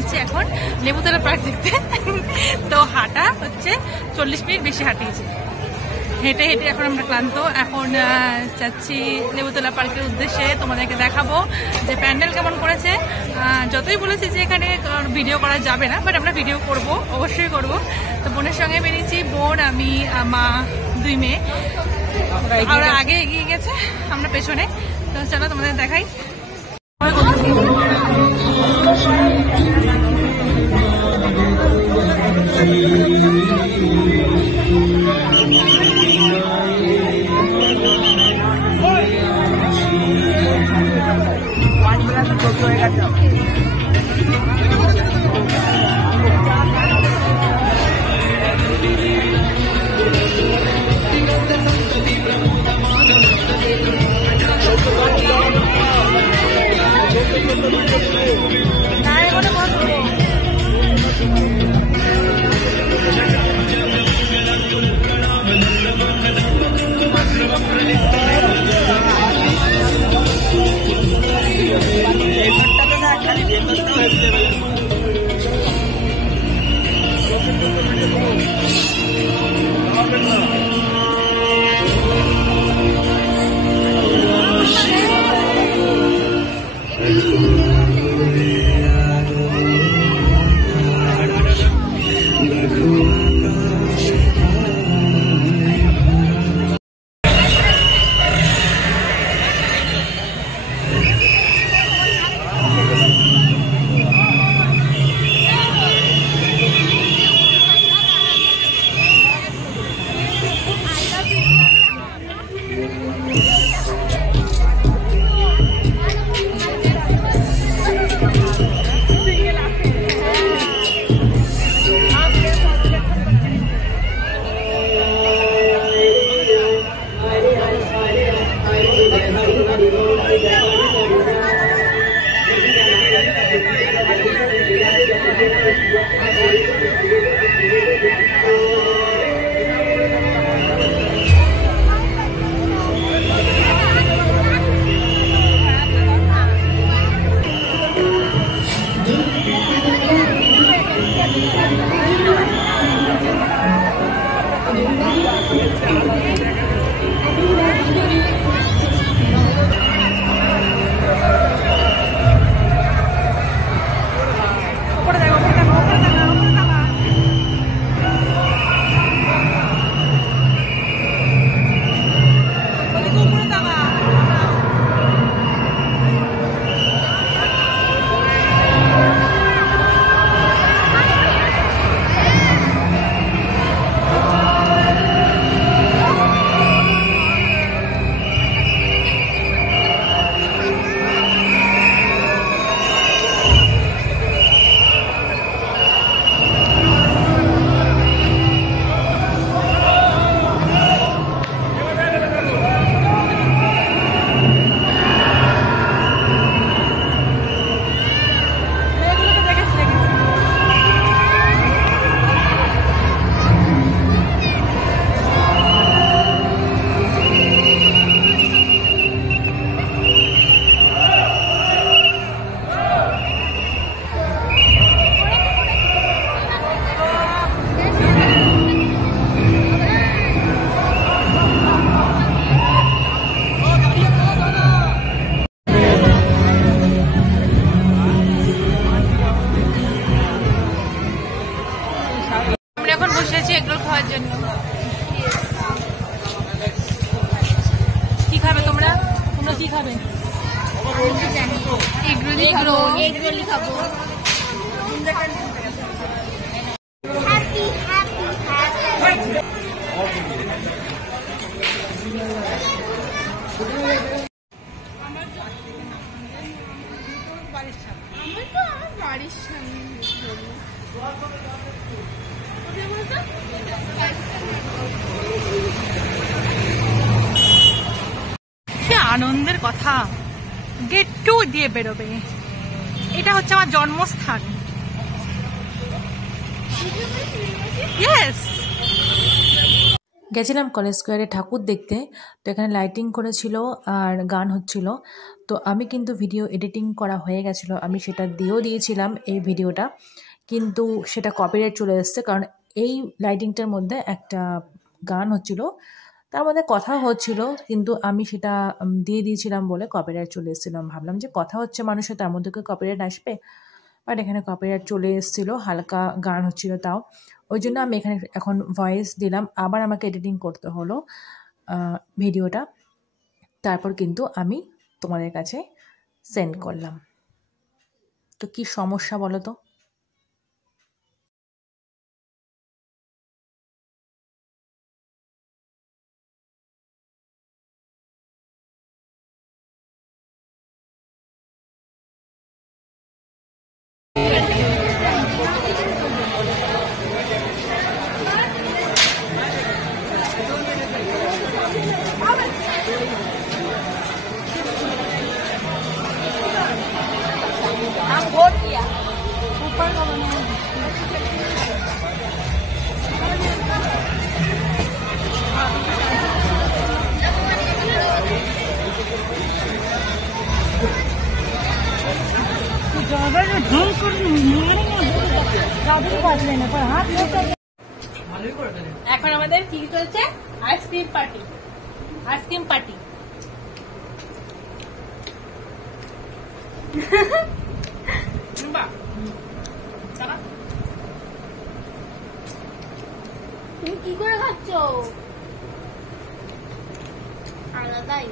বেরিয়েছি এখন লেবুতলা পার্ক দেখতে। তো হাঁটা হচ্ছে 40 মিনিট বেশি হাঁটিয়েছি, হেঁটে হেঁটে এখন আমরা ক্লান্ত। এখন যাচ্ছি লেবুতলা পার্কের উদ্দেশ্যে, তোমাদেরকে দেখাবো যে প্যান্ডেল কেমন করেছে। যতই বলেছি যে এখানে ভিডিও করা যাবে না, বাট আমরা ভিডিও করব, অবশ্যই করব। তো বোনের সঙ্গে বেরিয়েছি, বোন, আমি, মা, 2 মেয়ে। আমরা আগে এগিয়ে গেছে, আমরা পেছনে। তো চলো তোমাদের দেখাই। আনন্দের কথা, গেট 2 দিয়ে বেরোবে। এটা হচ্ছে আমার জন্মস্থান। ইয়েস, গেছিলাম কলেজ স্কোয়ারে ঠাকুর দেখতে। তো এখানে লাইটিং করেছিল আর গান হচ্ছিল। তো আমি কিন্তু ভিডিও এডিটিং করা হয়ে গেছিলো, আমি সেটা দিয়েও দিয়েছিলাম এই ভিডিওটা, কিন্তু সেটা কপিরাইট চলে এসছে। কারণ এই লাইটিংটার মধ্যে একটা গান হচ্ছিল, তার মধ্যে কথা হচ্ছিল, কিন্তু আমি সেটা দিয়ে দিয়েছিলাম বলে কপিরাইট চলে এসেছিলাম। ভাবলাম যে কথা হচ্ছে মানুষের, তার মধ্যে কি কপিরাইট আসবে, বাট এখানে কপিরাইট চলে এসেছিলো, হালকা গান হচ্ছিল তাও। ওই জন্য আমি এখানে এখন ভয়েস দিলাম, আবার আমাকে এডিটিং করতে হলো ভিডিওটা, তারপর কিন্তু আমি তোমাদের কাছে সেন্ড করলাম। তো কি সমস্যা বলো তো? এখন আমাদের কি চলছে? Ice cream party. Ice cream party. তুমি কি করে খাচ্ছ? আলাদাই।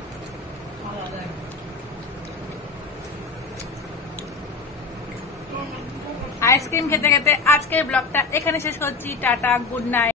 আইসক্রিম খেতে খেতে আজকের ব্লগটা এখানে শেষ করছি। Tata, good night.